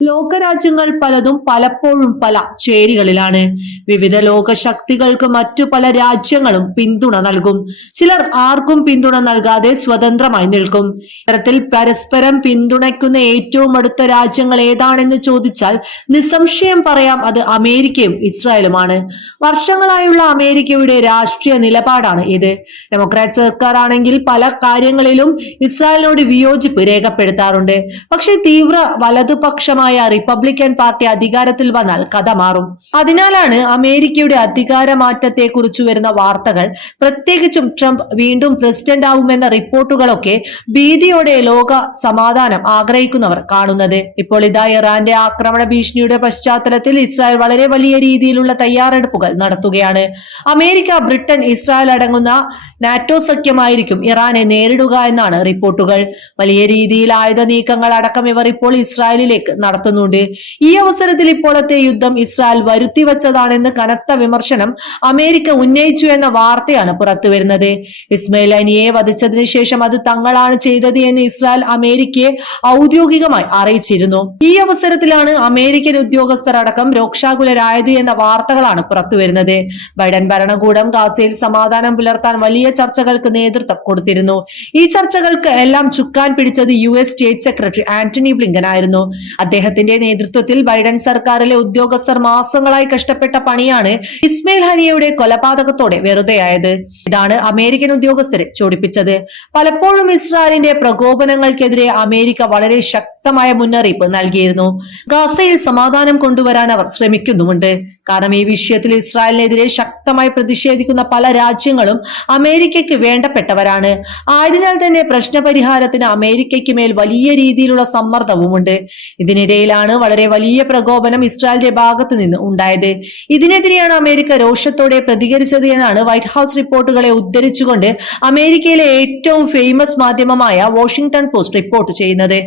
ലോകരാജ്യങ്ങൾ പലതും പലപ്പോഴും പല ചേരികളിലാണ്. വിവിധ ലോകശക്തികൾക്ക് മറ്റു പല രാജ്യങ്ങളും പിന്തുണ നൽകും. ചിലർ ആർക്കും പിന്തുണ നൽകാതെ സ്വതന്ത്രമായി നിൽക്കും. ഇത്തരത്തിൽ പരസ്പരം പിന്തുണയ്ക്കുന്ന ഏറ്റവും അടുത്ത രാജ്യങ്ങൾ ഏതാണെന്ന് ചോദിച്ചാൽ നിസ്സംശയം പറയാം അത് അമേരിക്കയും ഇസ്രായേലുമാണ്. വർഷങ്ങളായുള്ള അമേരിക്കയുടെ രാഷ്ട്രീയ നിലപാടാണ് ഇത്. ഡെമോക്രാറ്റ് സർക്കാർ ആണെങ്കിൽ പല കാര്യങ്ങളിലും ഇസ്രായേലിനോട് വിയോജിപ്പ് രേഖപ്പെടുത്താറുണ്ട്. പക്ഷേ തീവ്ര വലതുപക്ഷമായ റിപ്പബ്ലിക്കൻ പാർട്ടി അധികാരത്തിൽ വന്നാൽ കഥ മാറും. അതിനാലാണ് അമേരിക്കയുടെ അധികാരമാറ്റത്തെ കുറിച്ച് വരുന്ന വാർത്തകൾ പ്രത്യേകിച്ചും ട്രംപ് വീണ്ടും പ്രസിഡന്റ് ആവുമെന്ന റിപ്പോർട്ടുകളൊക്കെ ഭീതിയോടെ ലോക സമാധാനം ആഗ്രഹിക്കുന്നവർ കാണുന്നത്. ഇപ്പോൾ ഇതാ ഇറാന്റെ ആക്രമണ ഭീഷണിയുടെ പശ്ചാത്തലത്തിൽ ഇസ്രായേൽ വളരെ വലിയ രീതിയിലുള്ള തയ്യാറെടുപ്പുകൾ നടത്തുകയാണ്. അമേരിക്ക ബ്രിട്ടൻ ഇസ്രായേൽ അടങ്ങുന്ന നാറ്റോ സഖ്യമായിരിക്കും ഇറാനെ നേരിടുക എന്നാണ് റിപ്പോർട്ടുകൾ. വലിയ രീതിയിൽ ആയുധ നീക്കങ്ങൾ അടക്കം ഇവർ ഇപ്പോൾ ഇസ്രായേലിലേക്ക് നടത്തുന്നുണ്ട്. ഈ അവസരത്തിൽ ഇപ്പോഴത്തെ യുദ്ധം ഇസ്രായേൽ വരുത്തിവെച്ചതാണെന്ന് കനത്ത വിമർശനം അമേരിക്ക ഉന്നയിച്ചു എന്ന വാർത്തയാണ് പുറത്തു വരുന്നത് അനിയെ വധിച്ചതിന് ശേഷം അത് തങ്ങളാണ് ചെയ്തത് എന്ന് ഇസ്രായേൽ അമേരിക്കയെ ഔദ്യോഗികമായി അറിയിച്ചിരുന്നു. ഈ അവസരത്തിലാണ് അമേരിക്കൻ ഉദ്യോഗസ്ഥർ അടക്കം രോക്ഷാകുലരായത് എന്ന വാർത്തകളാണ് പുറത്തു വരുന്നത് ബൈഡൻ ഭരണകൂടം ഗാസയിൽ സമാധാനം പുലർത്താൻ വലിയ ചർച്ചകൾക്ക് നേതൃത്വം കൊടുത്തിരുന്നു. ഈ ചർച്ചകൾക്ക് എല്ലാം ചുക്കാൻ പിടിച്ചത് U S state secretary Antony Blinken ആയിരുന്നു അദ്ദേഹത്തിന്റെ നേതൃത്വത്തിൽ ബൈഡൻ സർക്കാരിലെ ഉദ്യോഗസ്ഥർ മാസങ്ങളായി കഷ്ടപ്പെട്ട പണിയാണ് ഇസ്മയിൽ ഹനിയയുടെ കൊലപാതകത്തോടെ വെറുതെയായത്. ഇതാണ് അമേരിക്കൻ ഉദ്യോഗസ്ഥരെ ചോടിപ്പിച്ചത്. പലപ്പോഴും ഇസ്രായേലിന്റെ പ്രകോപനങ്ങൾക്കെതിരെ അമേരിക്ക വളരെ ശക്തമായ മുന്നറിയിപ്പ് നൽകിയിരുന്നു. ഗാസയിൽ സമാധാനം കൊണ്ടുവരാൻ അവർ ശ്രമിക്കുന്നുമുണ്ട്. കാരണം ഈ വിഷയത്തിൽ ഇസ്രായേലിനെതിരെ ശക്തമായി പ്രതിഷേധിക്കുന്ന പല രാജ്യങ്ങളും അമേരിക്കയ്ക്ക് വേണ്ടപ്പെട്ടവരാണ്. ആയതിനാൽ തന്നെ പ്രശ്നപരിഹാരത്തിന് അമേരിക്കയ്ക്ക് മേൽ വലിയ രീതിയിലുള്ള സമ്മർദ്ദവുമുണ്ട്. ഇതിനിടയിലാണ് വളരെ വലിയ പ്രകോപനം ഇസ്രായേലിന്റെ ഭാഗത്ത് നിന്ന് ഉണ്ടായത്. ഇതിനെതിരെയാണ് അമേരിക്ക രോഷത്തോടെ പ്രതികരിച്ചത് എന്നാണ് വൈറ്റ് ഹൌസ് റിപ്പോർട്ടുകളെ ഉദ്ധരിച്ചുകൊണ്ട് അമേരിക്കയിലെ ഏറ്റവും ഫേമസ് മാധ്യമമായ വാഷിംഗ്ടൺ പോസ്റ്റ് റിപ്പോർട്ട് ചെയ്യുന്നത്.